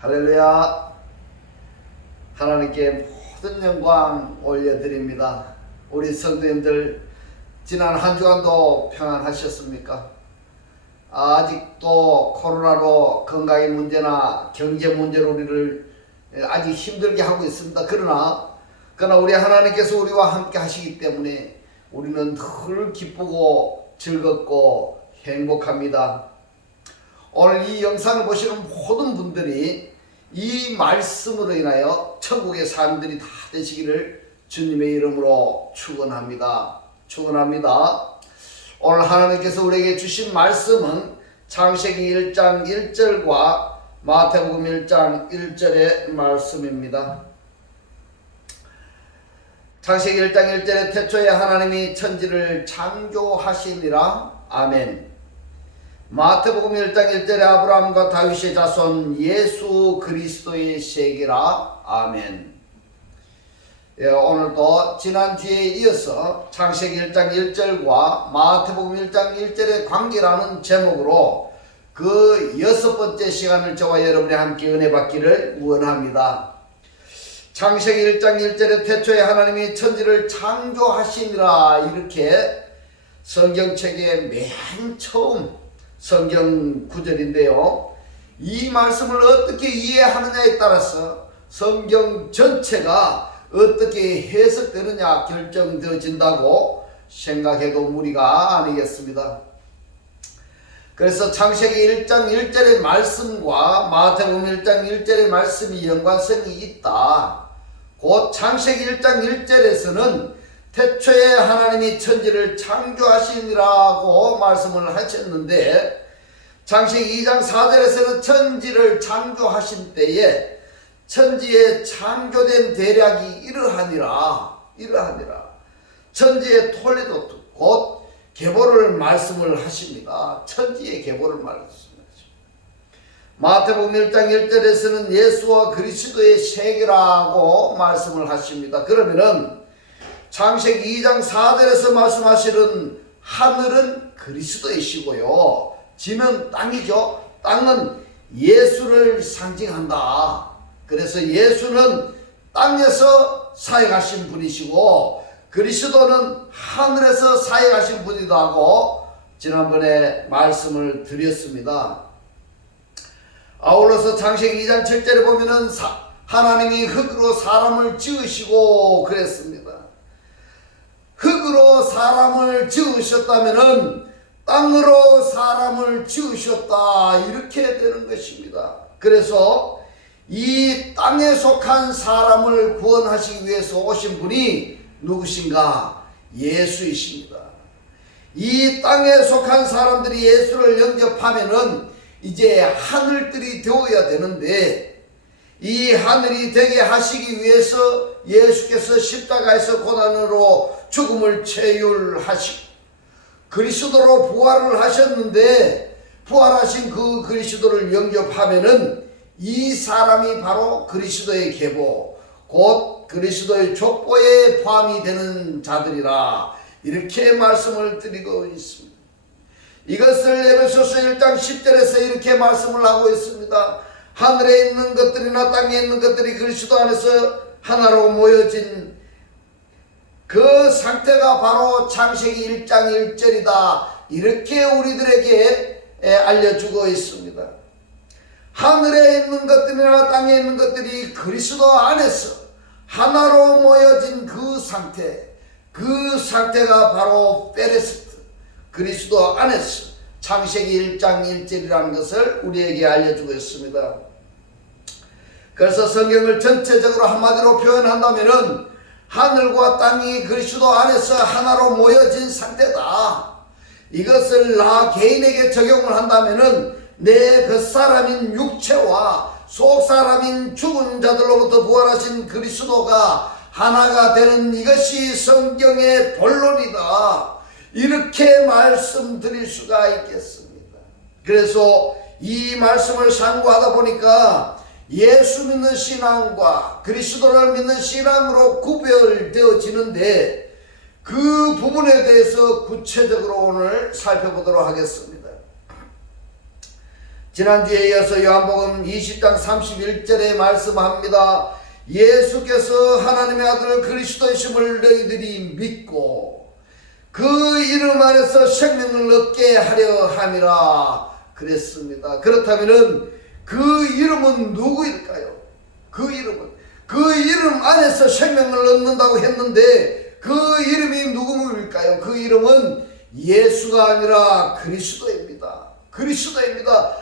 할렐루야. 하나님께 모든 영광 올려드립니다. 우리 성도님들 지난 한 주간도 평안하셨습니까? 아직도 코로나로 건강의 문제나 경제 문제로 우리를 아직 힘들게 하고 있습니다. 그러나 우리 하나님께서 우리와 함께 하시기 때문에 우리는 늘 기쁘고 즐겁고 행복합니다. 오늘 이 영상을 보시는 모든 분들이 이 말씀으로 인하여 천국의 사람들이 다 되시기를 주님의 이름으로 축원합니다. 오늘 하나님께서 우리에게 주신 말씀은 창세기 1장 1절과 마태복음 1장 1절의 말씀입니다. 창세기 1장 1절에 태초에 하나님이 천지를 창조하시니라. 아멘. 마태복음 1장 1절에 아브라함과 다윗의 자손 예수 그리스도의 세계라. 아멘. 오늘도 지난주에 이어서 창세기 1장 1절과 마태복음 1장 1절의 관계라는 제목으로 그 6번째 시간을 저와 여러분이 함께 은혜 받기를 원합니다. 창세기 1장 1절에 태초에 하나님이 천지를 창조하시니라, 이렇게 성경책의 맨 처음 성경 구절인데요. 이 말씀을 어떻게 이해하느냐에 따라서 성경 전체가 어떻게 해석되느냐 결정되어진다고 생각해도 무리가 아니겠습니다. 그래서 창세기 1장 1절의 말씀과 마태복음 1장 1절의 말씀이 연관성이 있다. 곧 창세기 1장 1절에서는 태초에 하나님이 천지를 창조하시니라고 말씀을 하셨는데, 창세기 2장 4절에서는 천지를 창조하신 때에 천지에 창조된 대략이 이러하니라. 천지의 톨레도 곧 계보를 말씀을 하십니다. 천지의 계보를 말씀하십니다. 마태복음 1장 1절에서는 예수와 그리스도의 세계라고 말씀을 하십니다. 그러면은 창세기 2장 4절에서 말씀하시는 하늘은 그리스도이시고요, 지는 땅이죠. 땅은 예수를 상징한다. 그래서 예수는 땅에서 사역하신 분이시고 그리스도는 하늘에서 사역하신 분이라고 지난번에 말씀을 드렸습니다. 아울러서 창세기 2장 7절에 보면은 하나님이 흙으로 사람을 지으시고 그랬습니다. 흙으로 사람을 지으셨다면은 땅으로 사람을 지으셨다, 이렇게 되는 것입니다. 그래서 이 땅에 속한 사람을 구원하시기 위해서 오신 분이 누구신가? 예수이십니다. 이 땅에 속한 사람들이 예수를 영접하면은 이제 하늘들이 되어야 되는데, 이 하늘이 되게 하시기 위해서 예수께서 십자가에서 고난으로 죽음을 체휼하시고 그리스도로 부활을 하셨는데, 부활하신 그 그리스도를 영접하면은 이 사람이 바로 그리스도의 계보, 곧 그리스도의 족보에 포함이 되는 자들이라, 이렇게 말씀을 드리고 있습니다. 이것을 에베소서 1장 10절에서 이렇게 말씀을 하고 있습니다. 하늘에 있는 것들이나 땅에 있는 것들이 그리스도 안에서 하나로 모여진 그 상태가 바로 창세기 1장 1절이다, 이렇게 우리들에게 알려주고 있습니다. 하늘에 있는 것들이나 땅에 있는 것들이 그리스도 안에서 하나로 모여진 그 상태가 바로 페레스트, 그리스도 안에서 창세기 1장 1절이라는 것을 우리에게 알려주고 있습니다. 그래서 성경을 전체적으로 한마디로 표현한다면은 하늘과 땅이 그리스도 안에서 하나로 모여진 상태다. 이것을 나 개인에게 적용을 한다면은 내 겉사람인 육체와 속사람인 죽은 자들로부터 부활하신 그리스도가 하나가 되는 이것이 성경의 본론이다, 이렇게 말씀드릴 수가 있겠습니다. 그래서 이 말씀을 상고하다 보니까 예수 믿는 신앙과 그리스도를 믿는 신앙으로 구별되어지는데, 그 부분에 대해서 구체적으로 오늘 살펴보도록 하겠습니다. 지난주에 이어서 요한복음 20장 31절에 말씀합니다. 예수께서 하나님의 아들 그리스도이심을 너희들이 믿고 그 이름 안에서 생명을 얻게 하려 함이라 그랬습니다. 그렇다면 그 이름은 누구일까요? 그 이름 안에서 생명을 얻는다고 했는데 그 이름이 누구일까요? 그 이름은 예수가 아니라 그리스도입니다.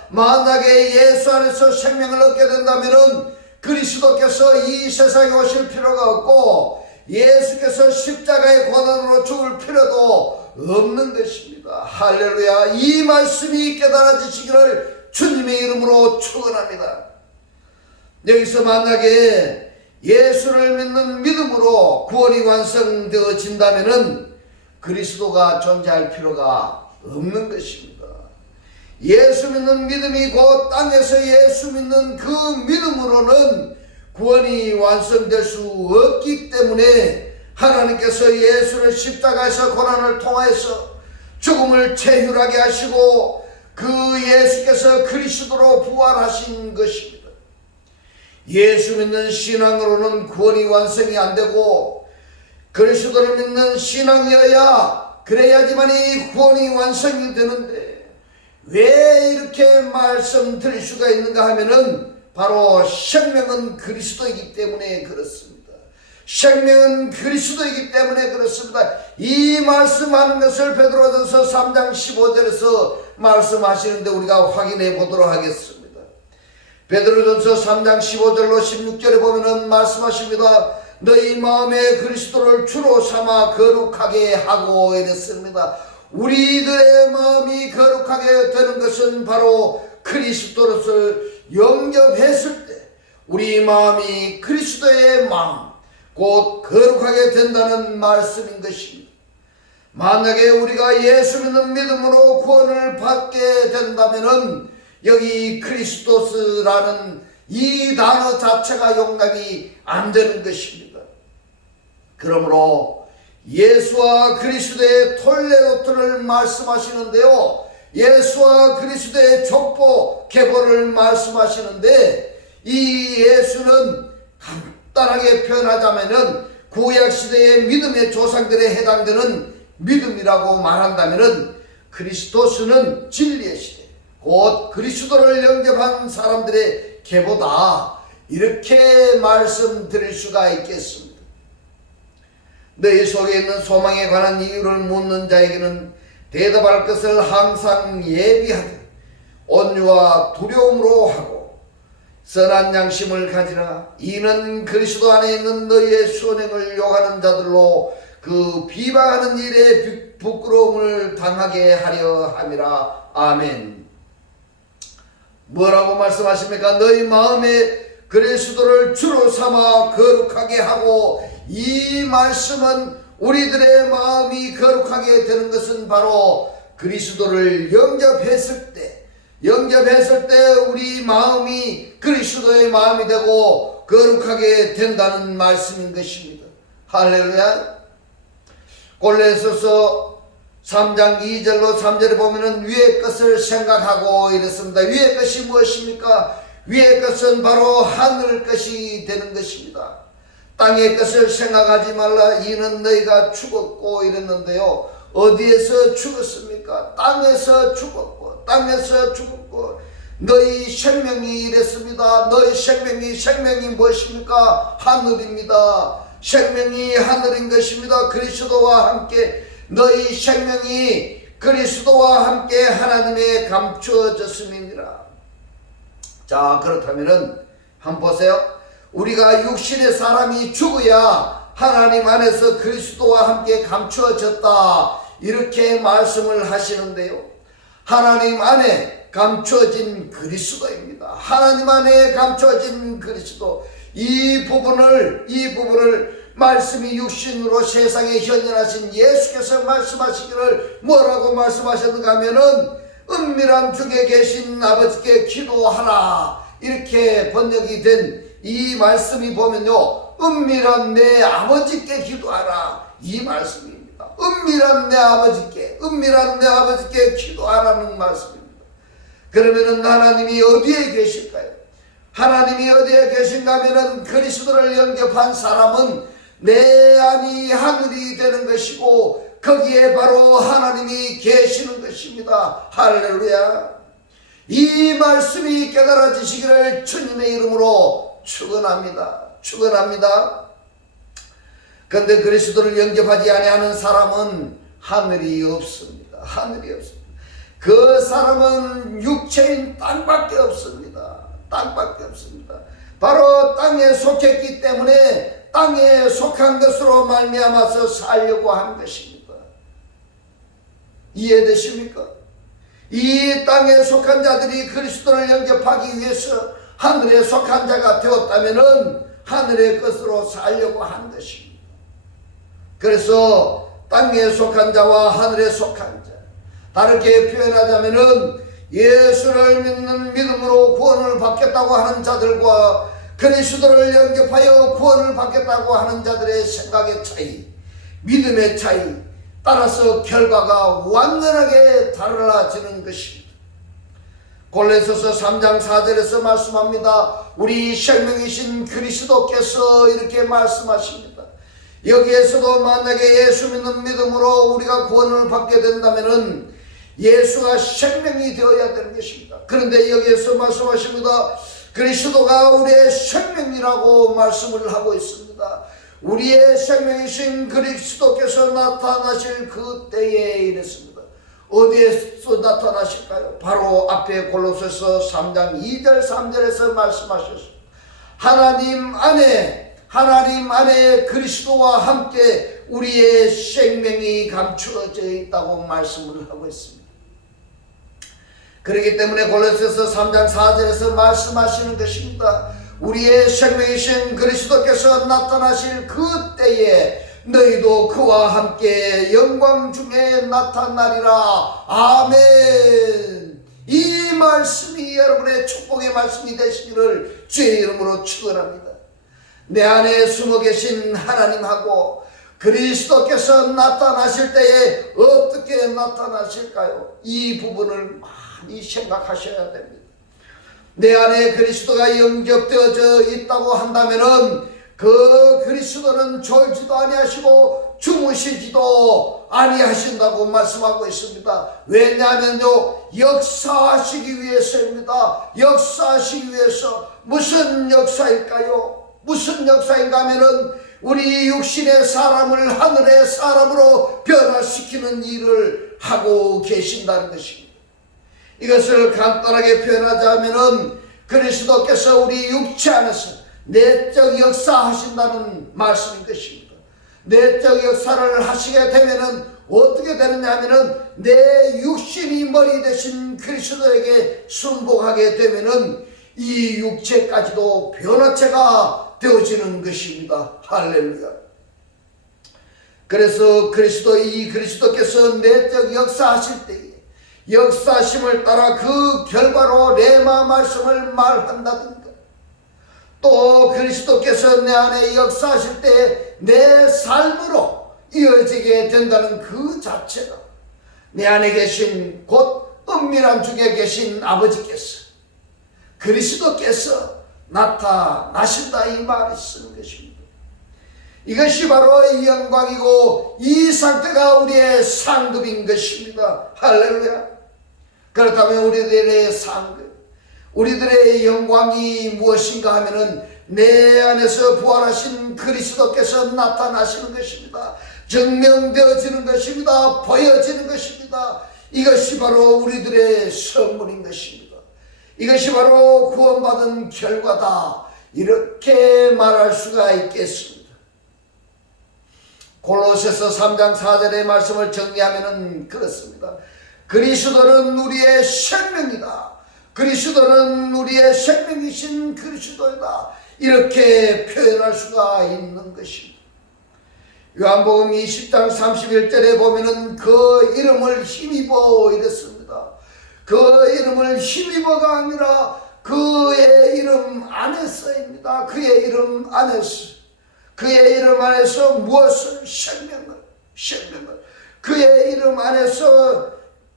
만약에 예수 안에서 생명을 얻게 된다면 그리스도께서 이 세상에 오실 필요가 없고 예수께서 십자가의 고난으로 죽을 필요도 없는 것입니다. 할렐루야. 이 말씀이 깨달아지시기를 주님의 이름으로 축원합니다. 여기서 만약에 예수를 믿는 믿음으로 구원이 완성되어진다면 그리스도가 존재할 필요가 없는 것입니다. 예수 믿는 믿음이 곧 땅에서 예수 믿는 그 믿음으로는 구원이 완성될 수 없기 때문에 하나님께서 예수를 십자가에서 고난을 통해서 죽음을 체휼하게 하시고 그 예수께서 그리스도로 부활하신 것입니다. 예수 믿는 신앙으로는 구원이 완성이 안 되고 그리스도를 믿는 신앙이어야 그래야지만이 구원이 완성이 되는데 왜 이렇게 말씀드릴 수가 있는가 하면은 바로 생명은 그리스도이기 때문에 그렇습니다. 생명은 그리스도이기 때문에 그렇습니다. 이 말씀하는 것을 베드로전서 3장 15절에서 말씀하시는데 우리가 확인해 보도록 하겠습니다. 베드로전서 3장 15절로 16절에 보면은 말씀하십니다. 너희 마음에 그리스도를 주로 삼아 거룩하게 하고 이랬습니다. 우리들의 마음이 거룩하게 되는 것은 바로 그리스도를 영접했을 때 우리 마음이 그리스도의 마음 곧 거룩하게 된다는 말씀인 것입니다. 만약에 우리가 예수 믿는 믿음으로 구원을 받게 된다면 여기 크리스토스라는 이 단어 자체가 용납이 안 되는 것입니다. 그러므로 예수와 그리스도의 톨레로트를 말씀하시는데요. 예수와 그리스도의 족보 계보를 말씀하시는데 이 예수는 간단하게 표현하자면 구약시대의 믿음의 조상들에 해당되는 믿음이라고 말한다면 그리스도스는 진리의 시대 곧 그리스도를 영접한 사람들의 계보다 이렇게 말씀드릴 수가 있겠습니다. 너희 속에 있는 소망에 관한 이유를 묻는 자에게는 대답할 것을 항상 예비하되 온유와 두려움으로 하고 선한 양심을 가지라. 이는 그리스도 안에 있는 너희의 선행을 욕하는 자들로 그 비방하는 일에 부끄러움을 당하게 하려 함이라. 아멘. 뭐라고 말씀하십니까? 너희 마음에 그리스도를 주로 삼아 거룩하게 하고 이 말씀은 우리들의 마음이 거룩하게 되는 것은 바로 그리스도를 영접했을 때 우리 마음이 그리스도의 마음이 되고 거룩하게 된다는 말씀인 것입니다. 할렐루야. 골로새서 3장 2절로 3절에 보면은 위의 것을 생각하고 이랬습니다. 위의 것이 무엇입니까? 위의 것은 바로 하늘 것이 되는 것입니다. 땅의 것을 생각하지 말라. 이는 너희가 죽었고 이랬는데요. 어디에서 죽었습니까? 땅에서 죽었고 너희 생명이 이랬습니다. 너희 생명이 무엇입니까? 하늘입니다. 생명이 하늘인 것입니다. 그리스도와 함께 너희 생명이 그리스도와 함께 하나님에 감추어졌음이니라. 자, 그렇다면은 한번 보세요. 우리가 육신의 사람이 죽어야 하나님 안에서 그리스도와 함께 감추어졌다 이렇게 말씀을 하시는데요. 하나님 안에 감추어진 그리스도입니다. 하나님 안에 감추어진 그리스도. 이 부분을 말씀이 육신으로 세상에 현현하신 예수께서 말씀하시기를 뭐라고 말씀하셨는가 하면은 은밀한 중에 계신 아버지께 기도하라 이렇게 번역이 된 이 말씀이 보면요, 은밀한 내 아버지께 기도하라 이 말씀입니다. 은밀한 내 아버지께 기도하라는 말씀입니다. 그러면은 하나님이 어디에 계실까요? 하나님이 어디에 계신가 하면은 그리스도를 영접한 사람은 내 안이 하늘이 되는 것이고 거기에 바로 하나님이 계시는 것입니다. 할렐루야. 이 말씀이 깨달아지시기를 주님의 이름으로 축원합니다. 축원합니다. 그런데 그리스도를 영접하지 아니하는 사람은 하늘이 없습니다. 하늘이 없습니다. 그 사람은 육체인 땅밖에 없습니다. 땅밖에 없습니다. 바로 땅에 속했기 때문에 땅에 속한 것으로 말미암아서 살려고 한 것입니다. 이해되십니까? 이 땅에 속한 자들이 그리스도를 영접하기 위해서 하늘에 속한 자가 되었다면은 하늘의 것으로 살려고 한 것입니다. 그래서 땅에 속한 자와 하늘에 속한 자, 다르게 표현하자면은 예수를 믿는 믿음으로 구원을 받겠다고 하는 자들과 그리스도를 영접하여 구원을 받겠다고 하는 자들의 생각의 차이, 믿음의 차이, 따라서 결과가 완전하게 달라지는 것입니다. 골로새서 3장 4절에서 말씀합니다. 우리 생명이신 그리스도께서 이렇게 말씀하십니다. 여기에서도 만약에 예수 믿는 믿음으로 우리가 구원을 받게 된다면은 예수가 생명이 되어야 되는 것입니다. 그런데 여기에서 말씀하십니다. 그리스도가 우리의 생명이라고 말씀을 하고 있습니다. 우리의 생명이신 그리스도께서 나타나실 그 때에 이랬습니다. 어디에서 나타나실까요? 바로 앞에 골로새서 3장 2절 3절에서 말씀하셨습니다. 하나님 안에 그리스도와 함께 우리의 생명이 감추어져 있다고 말씀을 하고 있습니다. 그렇기 때문에 골로새서 3장 4절에서 말씀하시는 것입니다. 우리의 생명이신 그리스도께서 나타나실 그 때에 너희도 그와 함께 영광 중에 나타나리라. 아멘. 이 말씀이 여러분의 축복의 말씀이 되시기를 주의 이름으로 축원합니다. 내 안에 숨어 계신 하나님하고 그리스도께서 나타나실 때에 어떻게 나타나실까요? 이 부분을 많이 생각하셔야 됩니다. 내 안에 그리스도가 영접되어져 있다고 한다면은 그 그리스도는 졸지도 아니하시고 주무시지도 아니하신다고 말씀하고 있습니다. 왜냐하면요, 역사하시기 위해서입니다. 역사하시기 위해서. 무슨 역사일까요? 무슨 역사인가 하면은 우리 육신의 사람을 하늘의 사람으로 변화시키는 일을 하고 계신다는 것입니다. 이것을 간단하게 표현하자면은 그리스도께서 우리 육체 안에서 내적 역사하신다는 말씀인 것입니다. 내적 역사를 하시게 되면은 어떻게 되느냐 하면은 내 육신이 머리 대신 그리스도에게 순복하게 되면은 이 육체까지도 변화체가 되어지는 것입니다. 할렐루야. 그래서 그리스도께서 내적 역사하실 때에 역사심을 따라 그 결과로 레마 말씀을 말한다든가, 또 그리스도께서 내 안에 역사하실 때 내 삶으로 이어지게 된다는 그 자체가 내 안에 계신 곧 은밀한 중에 계신 아버지께서 그리스도께서 나타나신다 이 말을 쓰는 것입니다. 이것이 바로 이 영광이고 이 상태가 우리의 상급인 것입니다. 할렐루야. 그렇다면 우리들의 상급, 우리들의 영광이 무엇인가 하면은 내 안에서 부활하신 그리스도께서 나타나시는 것입니다. 증명되어지는 것입니다. 보여지는 것입니다. 이것이 바로 우리들의 선물인 것입니다. 이것이 바로 구원받은 결과다. 이렇게 말할 수가 있겠습니다. 골로새서 3장 4절의 말씀을 정리하면 그렇습니다. 그리스도는 우리의 생명이다. 그리스도는 우리의 생명이신 그리스도이다. 이렇게 표현할 수가 있는 것입니다. 요한복음 20장 31절에 보면은 그 이름을 힘입어 이랬습니다. 그 이름을 힘입어가 아니라 그의 이름 안에서입니다. 그의 이름 안에서. 그의 이름 안에서 무엇을? 생명을. 그의 이름 안에서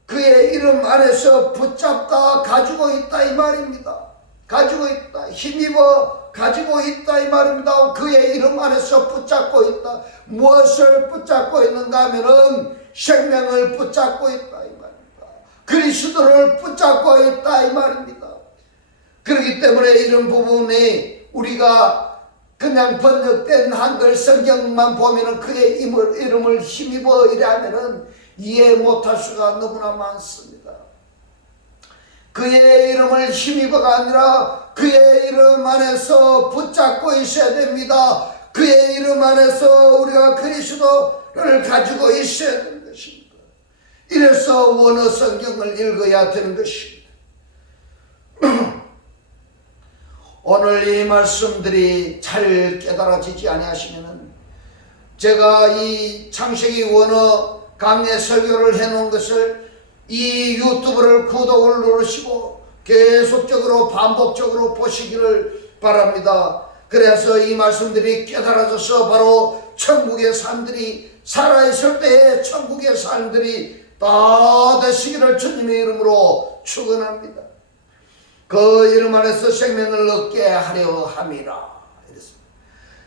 그의 이름 안에서 붙잡다 가지고 있다 이 말입니다. 가지고 있다, 힘입어 가지고 있다 이 말입니다. 그의 이름 안에서 붙잡고 있다. 무엇을 붙잡고 있는가 하면은 생명을 붙잡고 있다 이 말입니다. 그리스도를 붙잡고 있다 이 말입니다. 그렇기 때문에 이런 부분에 우리가 그냥 번역된 한글 성경만 보면은 그의 이름을 힘입어 이라면은 이해 못할 수가 너무나 많습니다. 그의 이름을 힘입어가 아니라 그의 이름 안에서 붙잡고 있어야 됩니다. 그의 이름 안에서 우리가 그리스도를 가지고 있어야 되는 것입니다. 이래서 원어 성경을 읽어야 되는 것입니다. 오늘 이 말씀들이 잘 깨달아지지 아니하시면은 제가 이 창세기 원어 강의 설교를 해놓은 것을 이 유튜브를 구독을 누르시고 계속적으로 반복적으로 보시기를 바랍니다. 그래서 이 말씀들이 깨달아져서 바로 천국의 삶들이 살아있을 때의 천국의 삶들이 다 되시기를 주님의 이름으로 축원합니다. 그 이름 안에서 생명을 얻게 하려 함이라. 이랬습니다.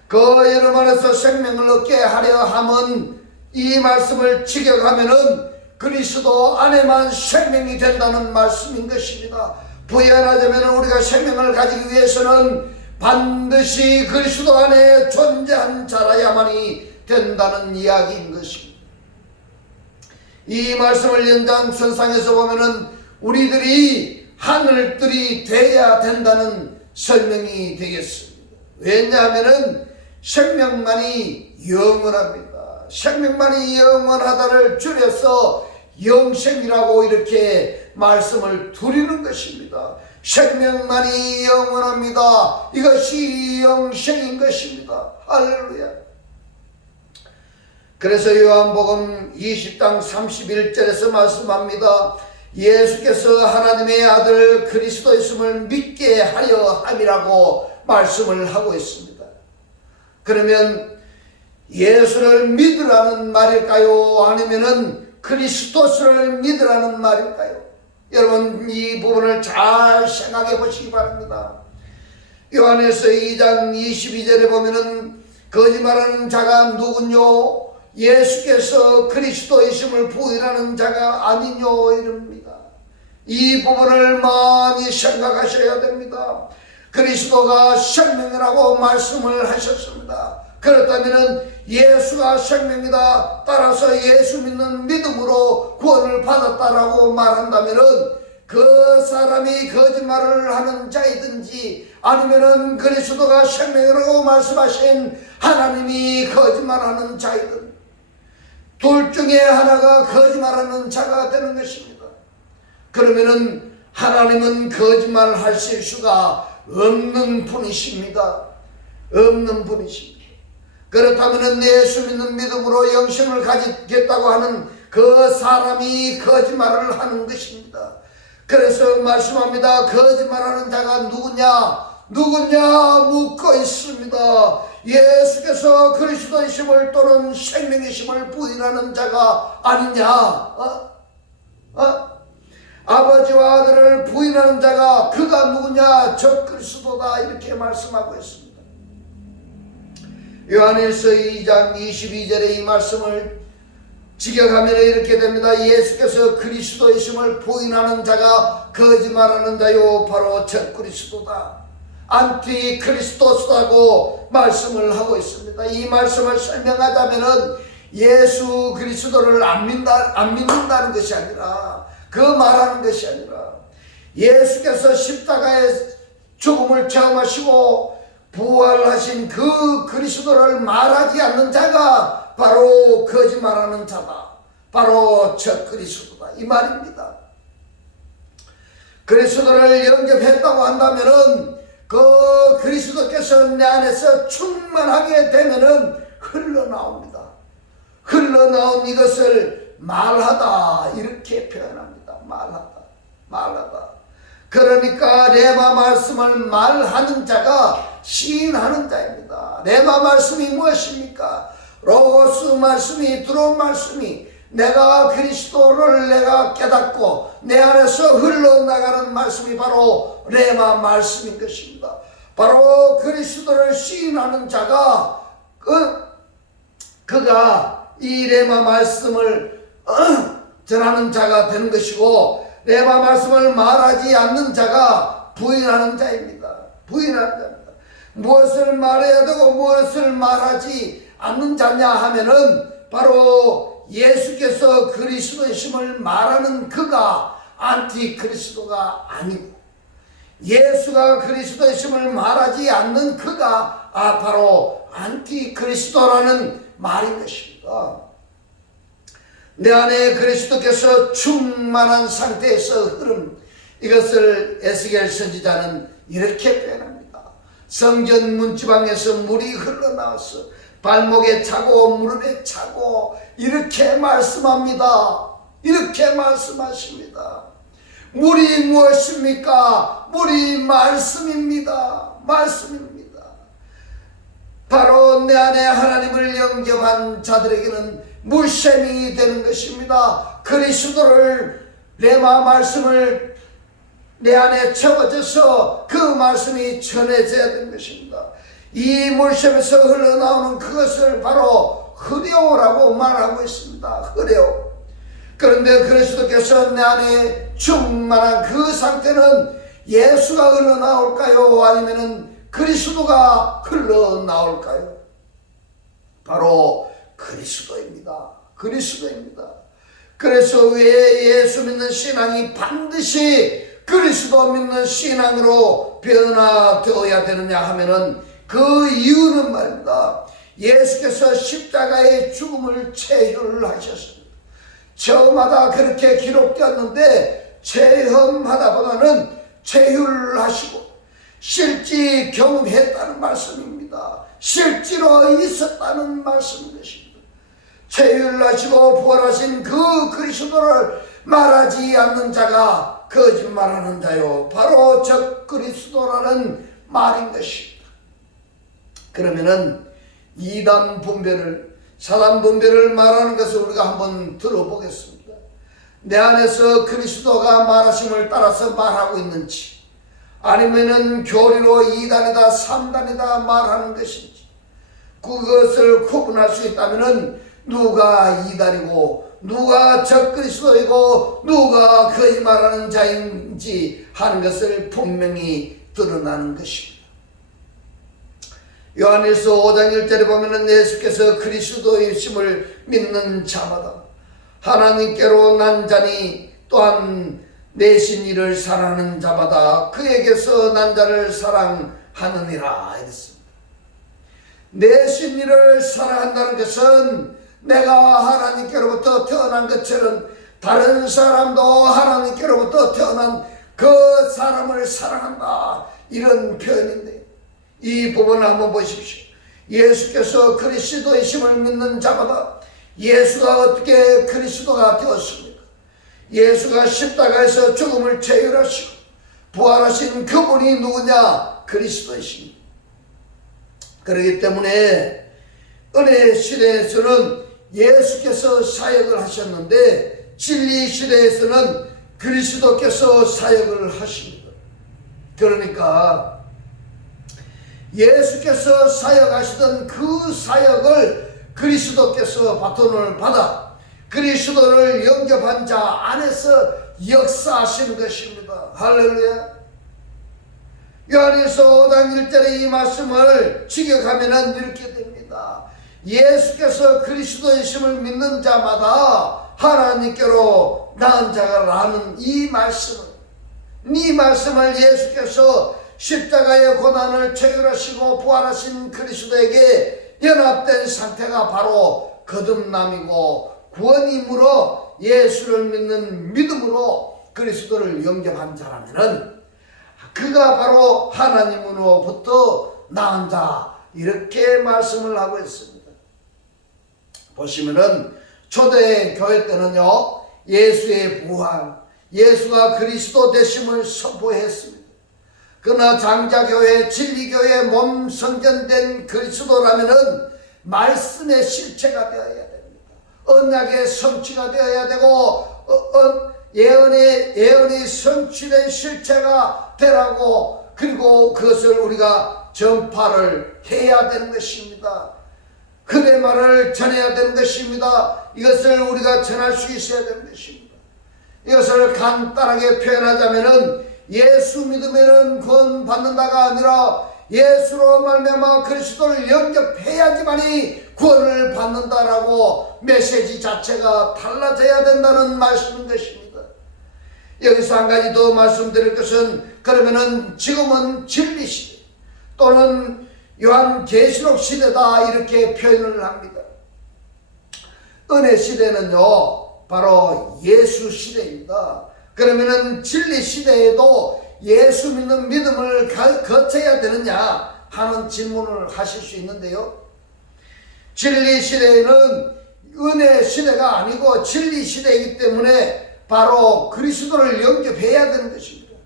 그 이름 안에서 생명을 얻게 하려 함은 이 말씀을 직역하면은 그리스도 안에만 생명이 된다는 말씀인 것입니다. 부연하자면 우리가 생명을 가지기 위해서는 반드시 그리스도 안에 존재한 자라야만이 된다는 이야기인 것입니다. 이 말씀을 연장선상에서 보면은 우리들이 하늘들이 돼야 된다는 설명이 되겠습니다. 왜냐하면은 생명만이 영원합니다. 생명만이 영원하다를 줄여서 영생이라고 이렇게 말씀을 드리는 것입니다. 생명만이 영원합니다. 이것이 영생인 것입니다. 할렐루야. 그래서 요한복음 20장 31절에서 말씀합니다. 예수께서 하나님의 아들 그리스도였음을 믿게 하려 함이라고 말씀을 하고 있습니다. 그러면 예수를 믿으라는 말일까요? 아니면은 그리스도스를 믿으라는 말일까요? 여러분 이 부분을 잘 생각해 보시기 바랍니다. 요한에서 2장 22절에 보면은 거짓말하는 자가 누군요? 예수께서 그리스도이심을 부인하는 자가 아니뇨 이럽니다. 이 부분을 많이 생각하셔야 됩니다. 그리스도가 생명이라고 말씀을 하셨습니다. 그렇다면 예수가 생명이다. 따라서 예수 믿는 믿음으로 구원을 받았다라고 말한다면 그 사람이 거짓말을 하는 자이든지 아니면 그리스도가 생명이라고 말씀하신 하나님이 거짓말하는 자이든 둘 중에 하나가 거짓말하는 자가 되는 것입니다. 그러면은 하나님은 거짓말하실 수가 없는 분이십니다. 없는 분이십니다. 그렇다면 예수 믿는 믿음으로 영생을 가지겠다고 하는 그 사람이 거짓말을 하는 것입니다. 그래서 말씀합니다. 거짓말하는 자가 누구냐 묻고 있습니다. 예수께서 그리스도이심을 또는 생명이심을 부인하는 자가 아니냐. 아버지와 아들을 부인하는 자가 그가 누구냐? 저 그리스도다. 이렇게 말씀하고 있습니다. 요한일서 2장 22절에 이 말씀을 직역하면 이렇게 됩니다. 예수께서 그리스도이심을 부인하는 자가 거짓말하는 자요 바로 저 그리스도다. 안티크리스토스라고 말씀을 하고 있습니다. 이 말씀을 설명하자면은 예수 그리스도를 안 믿는다는 것이 아니라 그 말하는 것이 아니라 예수께서 십자가의 죽음을 체험하시고 부활하신 그 그리스도를 말하지 않는 자가 바로 거짓말하는 자다. 바로 저 그리스도다. 이 말입니다. 그리스도를 영접했다고 한다면은 그 그리스도께서 내 안에서 충만하게 되면은 흘러나옵니다. 흘러나온 이것을 말하다 이렇게 표현합니다. 말하다. 그러니까 레마 말씀을 말하는 자가 시인하는 자입니다. 레마 말씀이 무엇입니까? 로고스 말씀이 들어온 말씀이 내가 그리스도를 내가 깨닫고 내 안에서 흘러나가는 말씀이 바로 레마 말씀인 것입니다. 바로 그리스도를 시인하는 자가 그가 이 레마 말씀을 전하는 자가 되는 것이고, 레마 말씀을 말하지 않는 자가 부인하는 자입니다. 부인하는 자입니다. 무엇을 말해야 되고 무엇을 말하지 않는 자냐 하면은 바로 예수께서 그리스도이심을 말하는 그가 안티그리스도가 아니고, 예수가 그리스도이심을 말하지 않는 그가 바로 안티그리스도라는 말인 것입니다. 내 안에 그리스도께서 충만한 상태에서 흐름, 이것을 에스겔 선지자는 이렇게 표현합니다. 성전 문지방에서 물이 흘러나와서 발목에 차고 무릎에 차고 이렇게 말씀합니다. 이렇게 말씀하십니다. 물이 무엇입니까? 물이 말씀입니다. 말씀입니다. 바로 내 안에 하나님을 영접한 자들에게는 물샘이 되는 것입니다. 그리스도를, 레마 말씀을 내 안에 채워져서 그 말씀이 전해져야 되는 것입니다. 이 물샘에서 흘러나오는 그것을 바로 흐려라고 말하고 있습니다. 흐려. 그런데 그리스도께서 내 안에 충만한 그 상태는 예수가 흘러나올까요? 아니면 그리스도가 흘러나올까요? 바로 그리스도입니다. 그리스도입니다. 그래서 왜 예수 믿는 신앙이 반드시 그리스도 믿는 신앙으로 변화되어야 되느냐 하면은 그 이유는 말입니다. 예수께서 십자가의 죽음을 체휼하셨습니다. 처음하다 그렇게 기록되었는데 체험하다보다는 체휼하시고 실제 경험했다는 말씀입니다. 실제로 있었다는 말씀인 것입니다. 체휼하시고 부활하신 그 그리스도를 말하지 않는 자가 거짓말하는 자요, 바로 적 그리스도라는 말인 것입니다. 그러면은 이단 분별을, 사단 분별을 말하는 것을 우리가 한번 들어보겠습니다. 내 안에서 그리스도가 말하심을 따라서 말하고 있는지, 아니면은 교리로 2단이다 3단이다 말하는 것인지, 그것을 구분할 수 있다면은 누가 2단이고 누가 적그리스도이고 누가 거짓말하는 자인지 하는 것을 분명히 드러나는 것입니다. 요한일서 5장 1절에 보면은 예수께서 그리스도이심을 믿는 자마다 하나님께로 난 자니, 또한 내신 이를 사랑하는 자마다 그에게서 난 자를 사랑하느니라 이랬습니다. 내신 이를 사랑한다는 것은 내가 하나님께로부터 태어난 것처럼 다른 사람도 하나님께로부터 태어난 그 사람을 사랑한다, 이런 표현인데, 이 부분을 한번 보십시오. 예수께서 그리스도이심을 믿는 자마다 예수가 어떻게 그리스도가 되었습니까? 예수가 십자가에서 죽음을 체휼하시고 부활하신 그분이 누구냐? 그리스도이십니다. 그렇기 때문에 은혜 시대에서는 예수께서 사역을 하셨는데 진리 시대에서는 그리스도께서 사역을 하십니다. 그러니까 예수께서 사역하시던 그 사역을 그리스도께서 바톤을 받아 그리스도를 영접한 자 안에서 역사하시는 것입니다. 할렐루야. 요한일서 5장 1절의 이 말씀을 직역하면 이렇게 됩니다. 예수께서 그리스도이심을 믿는 자마다 하나님께로 나은 자가라는 이 말씀을 구예수께서 십자가의 고난을 체휼하시고 부활하신 그리스도에게 연합된 상태가 바로 거듭남이고, 구원임으로 예수를 믿는 믿음으로 그리스도를 영접한 자라면은 그가 바로 하나님으로부터 나은 자, 이렇게 말씀을 하고 있습니다. 보시면은 초대 교회 때는요, 예수의 부활, 예수가 그리스도 되심을 선포했습니다. 그러나 장자교회, 진리교회 몸 성전된 그리스도라면은 말씀의 실체가 되어야 됩니다. 언약의 성취가 되어야 되고 예언이 성취된 실체가 되라고, 그리고 그것을 우리가 전파를 해야 되는 것입니다. 그의 말을 전해야 되는 것입니다. 이것을 우리가 전할 수 있어야 되는 것입니다. 이것을 간단하게 표현하자면은 예수 믿으면은 구원받는다가 아니라 예수로 말미암아 그리스도를 영접해야지만이 구원을 받는다라고 메시지 자체가 달라져야 된다는 말씀인 것입니다. 여기서 한 가지 더 말씀드릴 것은, 그러면은 지금은 진리 시대 또는 요한계시록 시대다 이렇게 표현을 합니다. 은혜 시대는요 바로 예수 시대입니다. 그러면은 진리 시대에도 예수 믿는 믿음을 거쳐야 되느냐 하는 질문을 하실 수 있는데요, 진리 시대에는 은혜 시대가 아니고 진리 시대이기 때문에 바로 그리스도를 영접해야 되는 것입니다.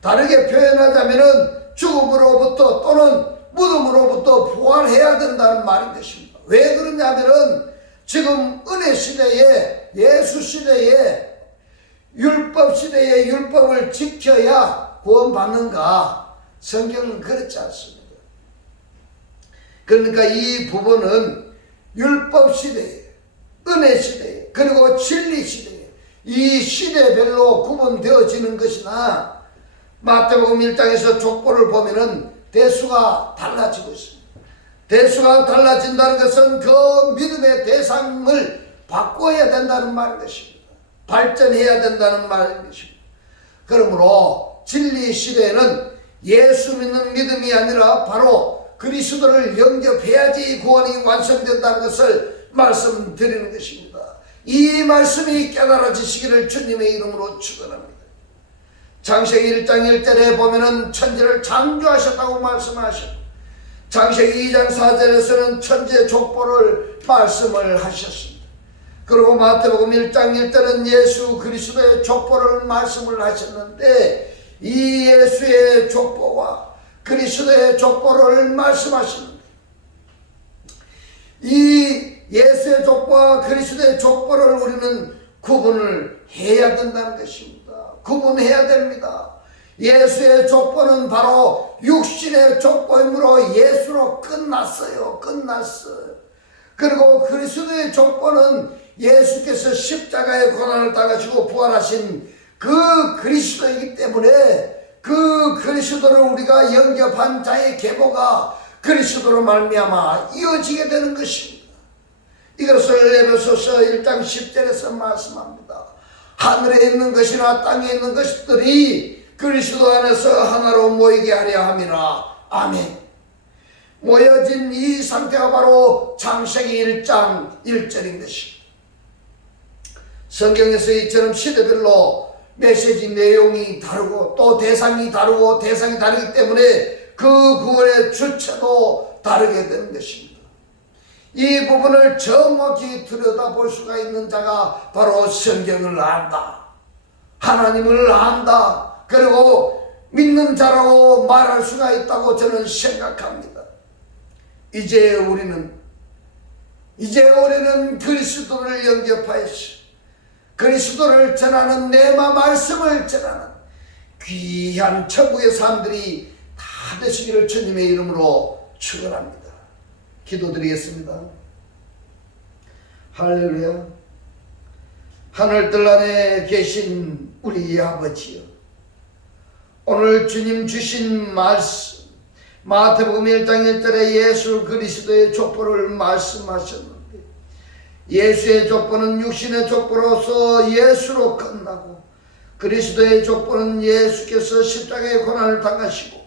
다르게 표현하자면은 죽음으로부터 또는 무덤으로부터 부활해야 된다는 말인 것입니다. 왜 그러냐면은 지금 은혜 시대에, 예수 시대에, 율법 시대에 율법을 지켜야 구원받는가? 성경은 그렇지 않습니다. 그러니까 이 부분은 율법 시대에, 은혜 시대에, 그리고 진리 시대에 이 시대별로 구분되어지는 것이나, 마태복음 1장에서 족보를 보면은 대수가 달라지고 있습니다. 대수가 달라진다는 것은 그 믿음의 대상을 바꿔야 된다는 말인 것입니다. 발전해야 된다는 말인 것입니다. 그러므로 진리 시대에는 예수 믿는 믿음이 아니라 바로 그리스도를 영접해야지 구원이 완성된다는 것을 말씀드리는 것입니다. 이 말씀이 깨달아지시기를 주님의 이름으로 축원합니다. 창세기 1장 1절에 보면은 천지를 창조하셨다고 말씀하셨고, 창세기 2장 4절에서는 천지의 족보를 말씀을 하셨습니다. 그리고 마태복음 1장 1절은 예수 그리스도의 족보를 말씀을 하셨는데, 이 예수의 족보와 그리스도의 족보를 말씀하시는데, 이 예수의 족보와 그리스도의 족보를 우리는 구분을 해야 된다는 것입니다. 구분해야 됩니다. 예수의 족보는 바로 육신의 족보이므로 예수로 끝났어요. 끝났어요. 그리고 그리스도의 족보는 예수께서 십자가의 고난을 당하시고 부활하신 그 그리스도이기 때문에 그 그리스도를 우리가 영접한 자의 계보가 그리스도로 말미암아 이어지게 되는 것입니다. 이것을 에베소서 1장 10절에서 말씀합니다. 하늘에 있는 것이나 땅에 있는 것들이 그리스도 안에서 하나로 모이게 하려 함이라. 아멘. 모여진 이 상태가 바로 창세기 1장 1절인 것입니다. 성경에서 이처럼 시대별로 메시지 내용이 다르고 또 대상이 다르고 대상이 다르기 때문에 그 구원의 주체도 다르게 되는 것입니다. 이 부분을 정확히 들여다볼 수가 있는 자가 바로 성경을 안다, 하나님을 안다, 그리고 믿는 자라고 말할 수가 있다고 저는 생각합니다. 이제 우리는 그리스도를 영접하였어. 그리스도를 전하는 내마 말씀을 전하는 귀한 천국의 사람들이 다 되시기를 주님의 이름으로 축원합니다. 기도드리겠습니다. 할렐루야. 하늘들 안에 계신 우리 아버지여, 오늘 주님 주신 말씀, 마태복음 1장 1절에 예수 그리스도의 족보를 말씀하셨는데, 예수의 족보는 육신의 족보로서 예수로 끝나고, 그리스도의 족보는 예수께서 십자가의 고난을 당하시고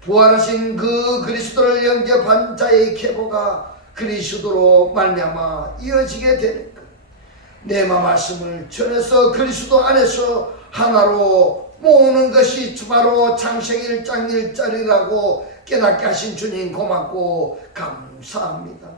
부활하신 그 그리스도를 영접한 자의 계보가 그리스도로 말미암아 이어지게 되는 것. 내마 말씀을 전해서 그리스도 안에서 하나로 모으는 것이 바로 창세기 1장 1절이라고 깨닫게 하신 주님 고맙고 감사합니다.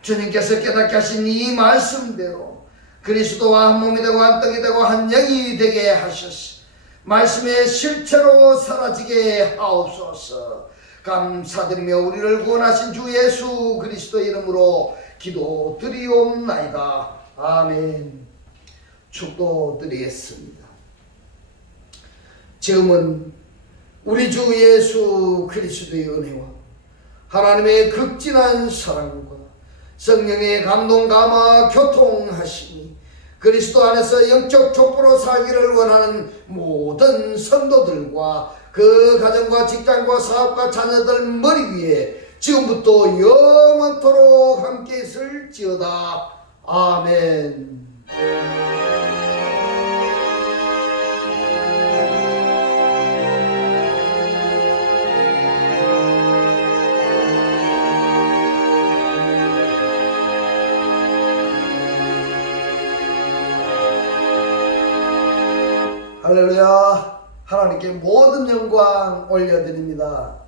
주님께서 깨닫게 하신 이 말씀대로 그리스도와 한 몸이 되고 한 떡이 되고 한 영이 되게 하셨어. 말씀의 실체로 사라지게 하옵소서. 감사드리며 우리를 구원하신 주 예수 그리스도 이름으로 기도드리옵나이다. 아멘. 축도드리겠습니다. 지금은 우리 주 예수 그리스도의 은혜와 하나님의 극진한 사랑과 성령의 감동 감화 교통하심이 그리스도 안에서 영적 족보로 살기를 원하는 모든 성도들과 그 가정과 직장과 사업과 자녀들 머리 위에 지금부터 영원토록 함께 있을지어다. 아멘. 할렐루야. 하나님께 모든 영광 올려드립니다.